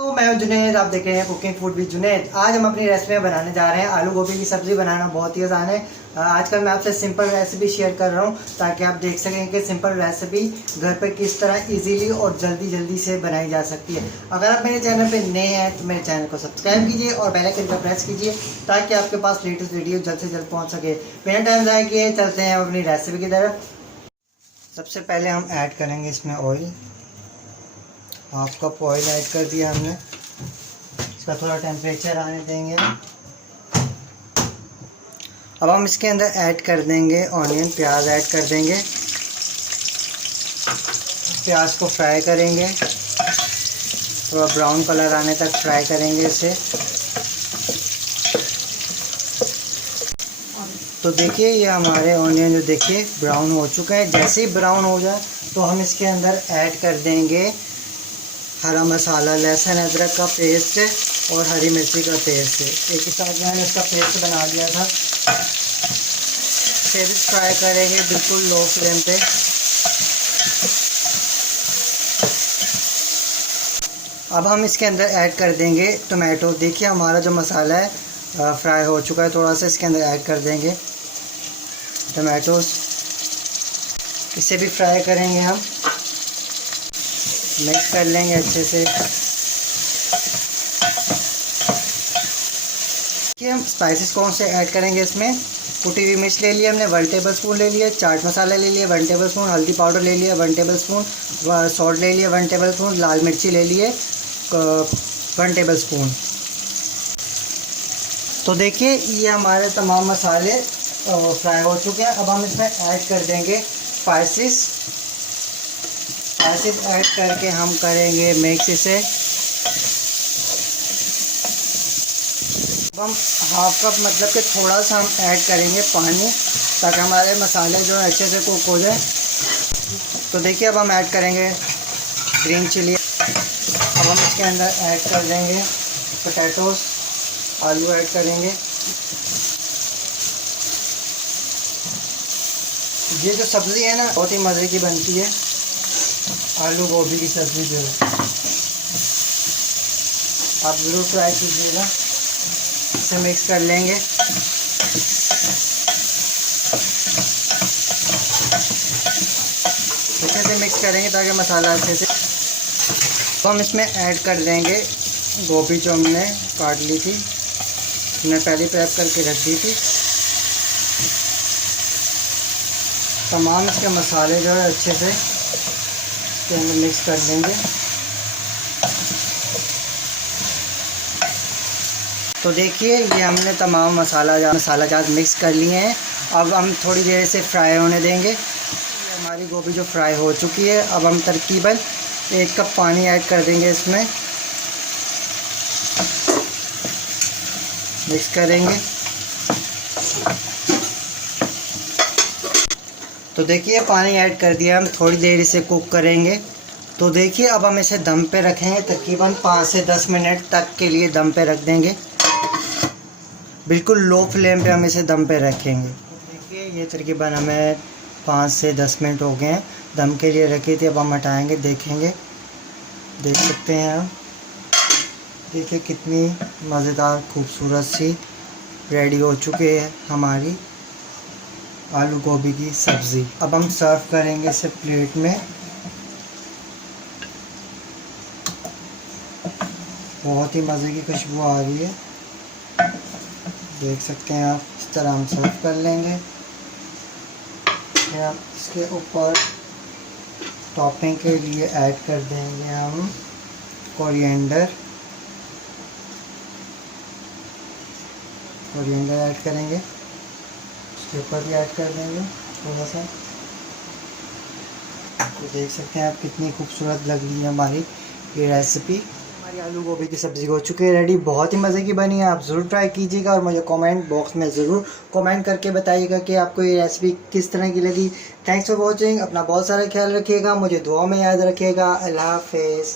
तो मैं हूं जुनैद, आप देख रहे हैं कुकिंग फूड विद जुनैद। आज हम अपनी रेसिपी बनाने जा रहे हैं आलू गोभी की सब्जी। बनाना बहुत ही आसान है। आजकल मैं आपसे सिंपल रेसिपी शेयर कर रहा हूं ताकि आप देख सकें कि सिंपल रेसिपी घर पे किस तरह इजीली और जल्दी से बनाई जा सकती है। अगर आप मेरे चैनल पे नए हैं तो मेरे चैनल को सब्सक्राइब कीजिए और बेल आइकन को प्रेस कीजिए ताकि आपके पास लेटेस्ट वीडियो जल्द से जल्द पहुँच सके। बिना टाइम ज़ाया किए चलते हैं अपनी रेसिपी की तरफ। सबसे पहले हम ऐड करेंगे इसमें oil. Half cup oil add कर दिया हमने। इसका थोड़ा टेम्परेचर आने देंगे। अब हम इसके अंदर ऐड कर देंगे ऑनियन, प्याज ऐड कर देंगे। प्याज को फ्राई करेंगे, थोड़ा ब्राउन कलर आने तक फ्राई करेंगे इसे। तो देखिए ये हमारे ऑनियन जो देखिए ब्राउन हो चुका है। जैसे ही ब्राउन हो जाए तो हम इसके अंदर ऐड कर देंगे हरा मसाला, लहसुन अदरक का पेस्ट और हरी मिर्ची का पेस्ट। एक ही साथ मैंने इसका पेस्ट बना लिया था। इसे भी फ्राई करेंगे बिल्कुल लो फ्लेम पे। अब हम इसके अंदर ऐड कर देंगे टोमेटो। देखिए हमारा जो मसाला है फ्राई हो चुका है। थोड़ा सा इसके अंदर ऐड कर देंगे टोमेटोज। इसे भी फ्राई करेंगे हम, मिक्स कर लेंगे अच्छे से। कि हम स्पाइसेस कौन से ऐड करेंगे इसमें। कुटी हुई मिर्च ले लिया हमने 1 टेबल स्पून ले लिया। चाट मसाला ले लिया 1 टेबल स्पून। हल्दी पाउडर ले लिया 1 टेबल स्पून। सॉल्ट ले लिया 1 टेबल स्पून। लाल मिर्ची ले लिए 1 टेबल स्पून। तो देखिए ये हमारे तमाम मसाले फ्राई हो चुके हैं। अब हम इसमें ऐड कर देंगे स्पाइसेस ऐड करके हम करेंगे मिक्स इसे। अब हम हाफ कप मतलब कि थोड़ा सा हम ऐड करेंगे पानी ताकि हमारे मसाले जो है अच्छे से कुक हो जाए। तो देखिए अब हम ऐड करेंगे ग्रीन चिली। अब हम इसके अंदर ऐड कर देंगे पोटैटोस, आलू ऐड करेंगे। ये जो सब्ज़ी है ना बहुत ही मज़े की बनती है, आलू गोभी की सब्ज़ी जो है। आप ज़रूर ट्राई कीजिएगा। इसे मिक्स कर लेंगे। अच्छे से मिक्स करेंगे ताकि मसाला अच्छे से। तो हम इसमें ऐड कर देंगे गोभी जो हमने काट ली थी, हमने पहले प्रेप करके रख दी थी। तमाम इसके मसाले जो है अच्छे से इसके अंदर मिक्स कर देंगे। तो देखिए ये हमने तमाम मसाला जात मिक्स कर लिए हैं। अब हम थोड़ी देर से फ्राई होने देंगे। हमारी गोभी जो फ्राई हो चुकी है। अब हम तकरीबन 1 कप पानी ऐड कर देंगे इसमें, मिक्स करेंगे। तो देखिए पानी ऐड कर दिया, हम थोड़ी देर इसे कुक करेंगे। तो देखिए अब हम इसे दम पे रखेंगे, तकरीबन 5 से 10 मिनट तक के लिए दम पे रख देंगे। बिल्कुल लो फ्लेम पे हम इसे दम पे रखेंगे। देखिए ये तकरीबन हमें 5 से 10 मिनट हो गए हैं दम के लिए रखी थी। अब हम हटाएंगे, देखेंगे, देख सकते हैं हम। देखिए कितनी मज़ेदार खूबसूरत सी रेडी हो चुकी है हमारी आलू गोभी की सब्ज़ी। अब हम सर्व करेंगे इसे प्लेट में। बहुत ही मज़े की खुशबू आ रही है, देख सकते हैं आप। इस तरह हम सर्व कर लेंगे। फिर आप इसके ऊपर टॉपिंग के लिए ऐड कर देंगे हम कोरिएंडर ऐड करेंगे। उसके ऊपर भी ऐड कर देंगे थोड़ा सा। तो देख सकते हैं आप कितनी खूबसूरत लग रही है हमारी ये रेसिपी। हमारी आलू गोभी की सब्ज़ी हो चुकी है रेडी। बहुत ही मज़े की बनी है। आप ज़रूर ट्राई कीजिएगा और मुझे कमेंट बॉक्स में ज़रूर कमेंट करके बताइएगा कि आपको ये रेसिपी किस तरह की लगी। Thanks for watching. अपना बहुत सारा ख्याल रखिएगा, मुझे दुआ में याद रखिएगा। अल्लाह हाफ़िज़।